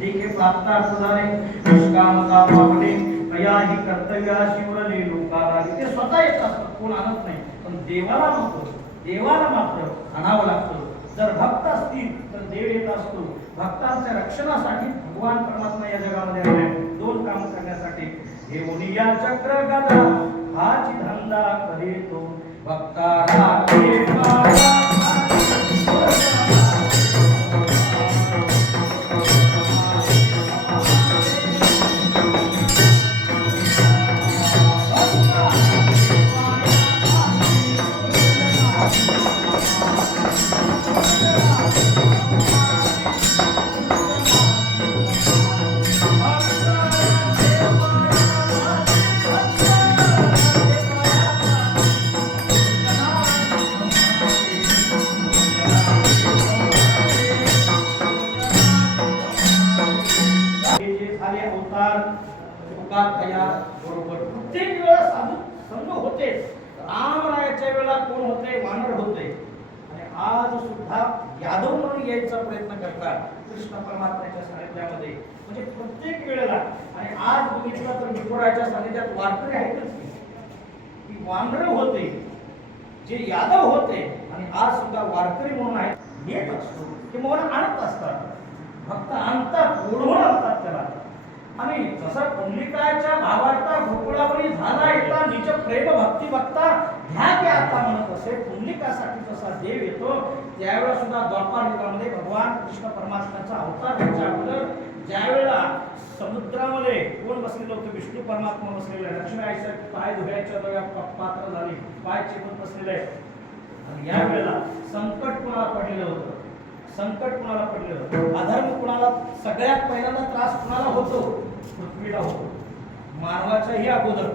देखे प्राप्तार्थ झाले निष्कामता पावले या ही कर्तव्या शिवरले लोकाला ते स्वतः येत असतात कोण आणत नाही. पण देवाला मात्र देवाला मात्र आणावं लागतं. जर भक्त असतील तर देव येत असतो. भक्तांच्या रक्षणासाठी भगवान परमात्मा या जगामध्ये आले. दोन काम करण्यासाठी. हे उनिया चक्र गदा हाच धंदा करीतो. भक्ताला झाले अवतार तयार बरोबर. प्रत्येक वेळा साधू संघ होते. रामरायाच्या वेळेला कोण होते? वानर होते. आणि आज सुद्धा यादव म्हणून यायचा प्रयत्न करतात कृष्ण परमात्म्याच्या सानिध्यामध्ये. म्हणजे प्रत्येक वेळेला. आणि आज बघितलं तर विठुरायाच्या सानिध्यात वारकरी आहेतच की. वानर होते. जे यादव होते. आणि आज सुद्धा वारकरी म्हणून आहेत. येत असतो. किंवा आणत असतात. फक्त आणतात ओढवून आणतात त्याला. आणि जसा पुंडलिकाच्या भावार्था गोकुळावरी झाला येता निज प्रेम भक्ती बघता ह्या ते आता म्हणत असे पुंडलिकासाठी जसा देव येतो त्यावेळेला सुद्धा द्वापार युगामध्ये भगवान कृष्ण परमात्म्याचा अवतार घ्यायच्या अगोदर ज्यावेळेला समुद्रामध्ये कोण बसलेलं होतं विष्णू परमात्मा बसलेला आहे लक्ष्मी आईसाठी पाय धुयाच्या दोघ्या पात्र झाली पाय चिकून बसलेले आहे. आणि या वेळेला संकट कोणाला पडलेलं होतं? संकट कुणाला पडलं अधर्म कुणाला सगळ्यात पहिल्यांदा त्रास कुणाला होतो? पृथ्वीला होतो. मानवाच्याही अगोदर.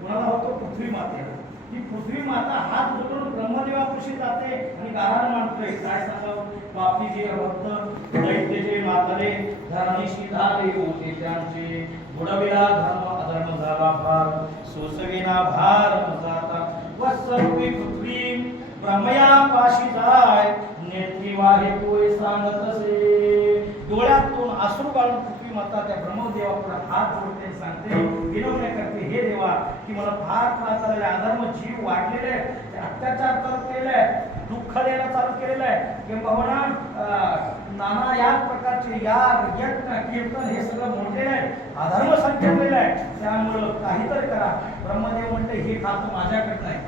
कुणाला होतो? पृथ्वी मातेला. ही पृथ्वी माता हात जोडून ब्रह्मदेवापाशी जाते आणि गारण मानतोय काय सांगावं? पापी जे भक्त दैत्य जे मातरे धरणीशी झाले होते त्यांचे. बुडविला धर्म अधर्म झाला भार सोसविना भार जाता. व सर्वी पृथ्वी ब्रह्मया पाशी जाय. नेत्री वाहे कोय सांगत असे. डोळ्यातून आसरू काढून पृथ्वी माता त्या ब्रह्मदेवापुढे हात जोडते सांगते विनवणे करते हे देवा की मला फार त्रास झालेला अधर्म जीव वाढलेले आहे अत्याचार चालू केलेला आहे दुःख द्यायला चालू केलेलं आहे किंबहुना अं, नाना या प्रकारचे याग यज्ञ कीर्तन हे सगळं मोडलेलं आहे अधर्म केलेलं आहे. त्यामुळं काहीतरी करा. ब्रह्मदेव म्हणते हे खातं माझ्याकडे नाही.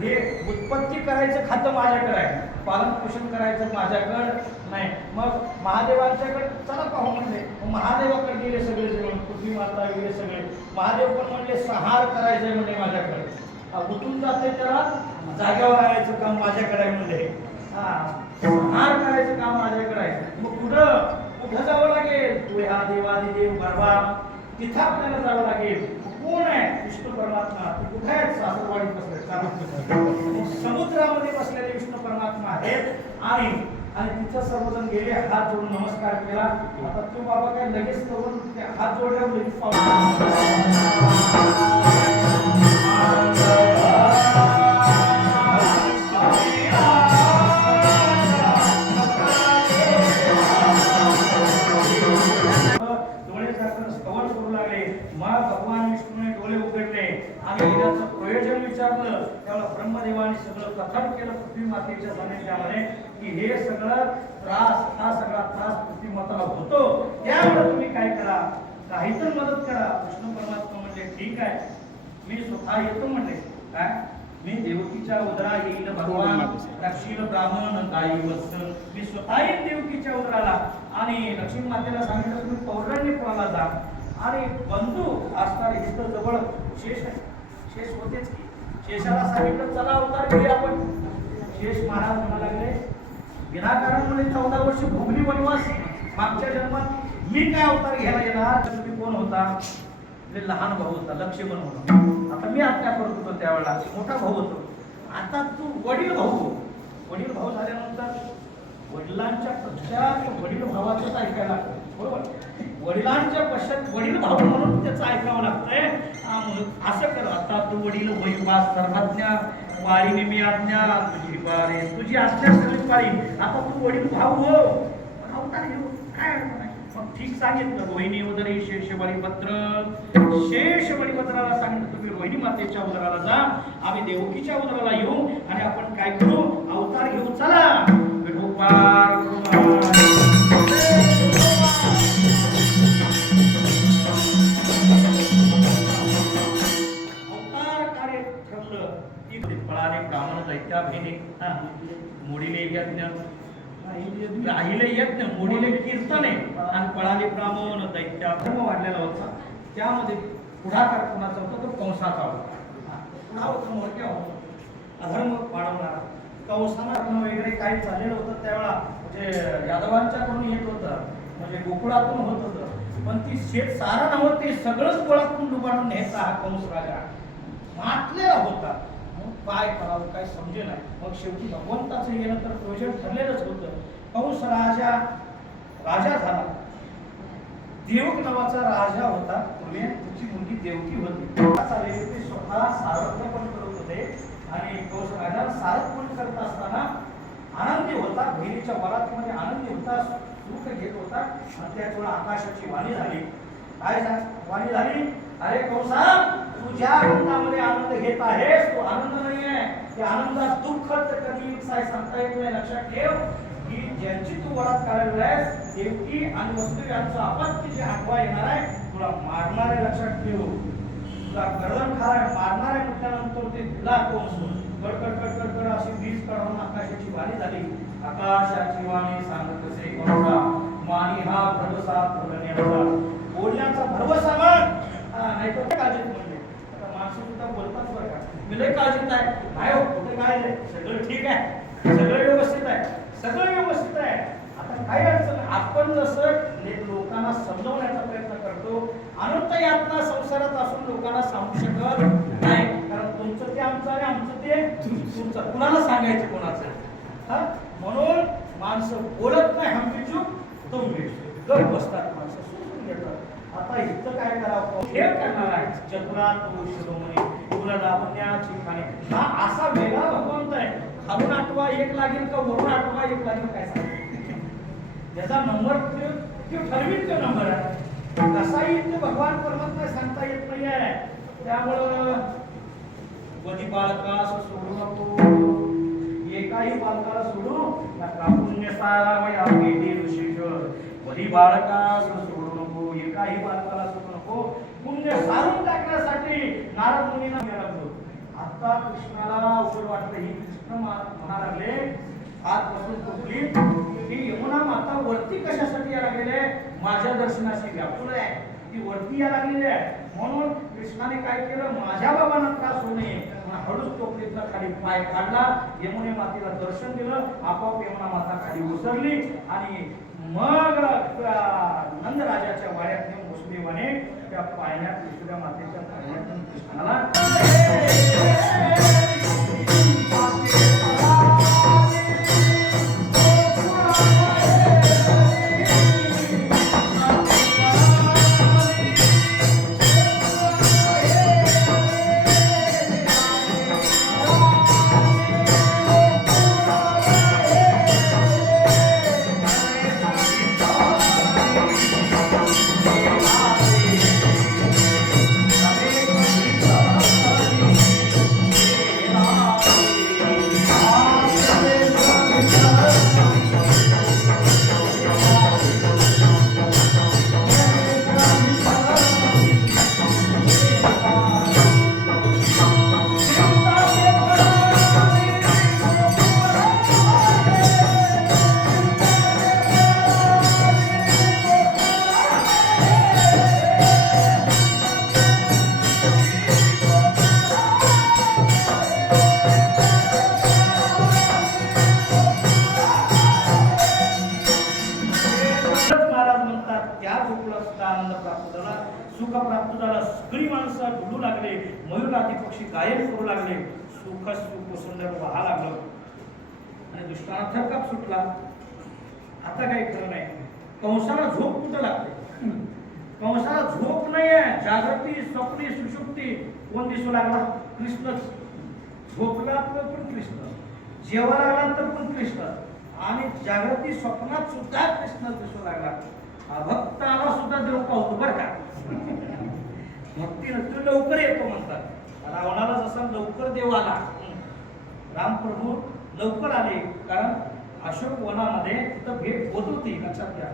हे उत्पत्ती करायचं खातं माझ्याकडे आहे. पालन पोषण करायचं माझ्याकडं नाही. मग महादेवांच्याकडे चला पाहू म्हणले. महादेवाकडे गेले सगळे जेवण पृथ्वी माता गेले सगळे. महादेव पण म्हणले सहार करायचंय म्हणजे माझ्याकडे. उठून जाते त्याला जाग्यावर आणायचं काम माझ्याकडे आहे म्हणले. हा करायचं काम माझ्याकडे आहे. मग कुठं? कुठं जावं लागेल? तू हा देवादिदेव देव तिथं आपल्याला जावं लागेल. कोण आहे? विष्णू परमात्मा. ते कुठे आहेत सासरवाडीत बसले समुद्रामध्ये बसलेले विष्णू परमात्मा आहेत आणि आणि तिथं सर्वजण गेले हात जोडून नमस्कार केला. आता तू बाबा काय लगेच करून हात जोडल्यावर लगेच डोळे आणि प्रयोजन विचारलं त्यावेळेला ब्रह्मदेवाने सगळं कथन केलं पृथ्वी मातेच्या सानिध्यामध्ये की हे सगळं त्रास हा सगळा त्रास पृथ्वी माताला होतो. त्यामुळे तुम्ही काय करा? काही तर मदत करा. विष्णू परमात्मा म्हणजे ठीक आहे. मी स्वतः येतो म्हणले. काय? मी देवकीच्या उदरा येईल भगवान दक्षिण ब्राह्मण गाई वत्सल मी स्वतः येईन देवकीच्या उदराला. आणि लक्ष्मी मातेला सांगितलं तुम्ही पौराणिकपुराला जा. आणि बंधू असणारे इथं जवळ विशेष आहे. शेष होतेच की. शेषाला सांगितलं चला अवतार घेऊया आपण. शेष महाराज म्हणा लागले विनाकारण म्हणजे चौदा वर्ष भोगली वनवास. मागच्या जन्मात मी काय अवतार घ्यायला येणार? तर तुम्ही कोण होता? म्हणजे लहान भाऊ होता लक्ष्मण होता. आता मी आज्ञा करत होतो त्यावेळेला मोठा भाऊ होतो. आता तू वडील भाऊ. वडील भाऊ झाल्यानंतर वडिलांच्या पश्चात वडील भावाचंच ऐकायला लागतं बरोबर. वडिलांच्या पश्चात वडील भाऊ म्हणून असं कर. आता तू वडील होई सर्वज्ञ पारी मी आज्ञा. तुझी पारे तुझी आज्ञा सगळी पारी आता तू वडील भाऊ हो. अवतार घेऊ काय अडचण ठीक सांगितलं. रोहिणी उदरी शेष बळीपत्र. शेष बळीपत्राला सांगितलं. तुम्ही रोहिणी मातेच्या उदराला जा. आम्ही देवकीच्या उदराला येऊ आणि आपण काय करू? अवतार घेऊ चला. विठोपार भेने हा, मोडीले यज्ञ राहिले यज्ञ मोडीले कीर्तने आणि पळाले ब्राह्मण दैत्या धर्म वाढलेला होता. त्यामध्ये पुढाकार कोणाचा होता? तो कंसाचा होता. पुढा होता मोठ्या होता. अधर्म वाढवणारा. कंसानं वगैरे काही चाललेलं होतं. त्यावेळा म्हणजे यादवांच्याकडून येत होतं म्हणजे गोकुळातून होत होतं. पण ती शेत सारा नव्हतं ते सगळंच गोळातून डुबाडून न्यायचा हा कंस राजा. माटलेला होता. मग काय करावं काय समजे नाही. मग शेवटी भगवंताचं येणं तर प्रयोजन ठरलेलंच होतं. कंस राजा राजा झाला. देवक नावाचा राजा होता. पूर्वी त्याची मुलगी देवकी होती. ते स्वतः सारथ्य पण करत होते. आणि कंस राजा सारथ पण करत असताना आनंदी होता. बहिणीच्या वरातीमध्ये आनंदी होता सुख घेत होता. आणि त्याच वेळा आकाशाची वाणी झाली. काय वाणी झाली? अरे कंसा तू आनंदामध्ये आनंद घेत आहेस तो आनंद नाही आहे त्या आनंदात दुःख तर कधी काय सांगता येत नाही. लक्षात ठेव की ज्यांची तू वरात काढलेली आहेस देवकी आणि वस्तू यांचं आपत्ती जे आठवा येणार आहे तुला मारणार आहे. लक्षात ठेव. तुला गर्दन खाय मारणार आहे म्हटल्यानंतर ते तुला कोण कडकड कडकड कड अशी वीज काढून आकाशाची वाणी झाली. आकाशाची वाणी सांग असे कोणता वाणी हा भरवसा बोलण्याचा बोलण्याचा भरवसा म्हण नाही तर काळजीत म्हणले आता माणसं सुद्धा बोलतात बरं का मी लय काळजीत आहे नाही हो कुठे काय नाही सगळं ठीक आहे सगळं व्यवस्थित आहे सगळं व्यवस्थित आहे आता काय अडचण नाही. आपण जसं ले- लोकांना समजवण्याचा प्रयत्न करतो अनंत यातना असून लोकांना सांगू शकत नाही. कारण तुमचं ते आमचं आणि आमचं ते तुमचं. कुणाला सांगायचं कोणाचं? हा? म्हणून माणसं बोलत नाही हमकी चूक तुम्ही गप बसतात माणसं. सोडून घेतात आता इथं काय करावं? खेळ करणार आहे. चतुरात तो शिरोमणी तुला लावण्याची खाणे. हा असा वेगळा भगवंत आहे. खालून आठवा एक लागेल का वरून आठवा एक लागेल काय सांग? त्याचा नंबर तो ठरवीत तो नंबर आहे. कसा येईल ते भगवान परमात्मा सांगता येत नाही आहे. त्यामुळं कधी बालकास सोडू नको. एकाही बालकाला सोडू नका. पुण्य सारा वया वेदी बाळकास सोडू नको. एकाही बालकाला सोडू नको. पुण्य सारून टाकण्यासाठी नारद मुनीला मिळालो आता कृष्णाला उघड वाटलं ही कृष्ण म्हणा लागले. आजपासून कुठली ही यमुना माता वरती कशासाठी यायला गेले माझ्या दर्शनाशी व्याकुळ आहे. ती वरती या लागलेली आहे. म्हणून कृष्णाने काय केलं? माझ्या बाबांना त्रास होऊ नये. म्हणून हळूच टोपलीतला खाली पाय काढला यमुने मातेला दर्शन दिलं. आपोआप यमुना माता खाली उसरली आणि मग नंदराजाच्या वाड्यात नेऊन वसुदेवाने त्या पाळण्यात यशोदा मातेच्या पाण्यातून महाराज सहसा माणसं डुलू लागले मयुराती पक्षी गायब करू लागले सुख सुख सुंदर वाहा लागलं. आणि दुष्काळात थरकाप सुटला. आता काही खरं नाही. कंसाला झोप कुठं लागते? कंसाला झोप नाही आहे जागृती स्वप्नी सुषुप्ती कोण दिसू लागला? कृष्णच. झोपला तर पण कृष्ण. जेव्हा लागला तर पण कृष्ण. आणि जागृती स्वप्नात सुद्धा कृष्ण दिसू लागला. भक्ताला सुद्धा देव पाहतो बरं का? भक्ती नसतो लवकर येतो म्हणतात. रावणाला जसा लवकर देव आला रामप्रभू लवकर आले कारण अशोक वनामध्ये तिथं भेट होत होती लक्षात घ्या.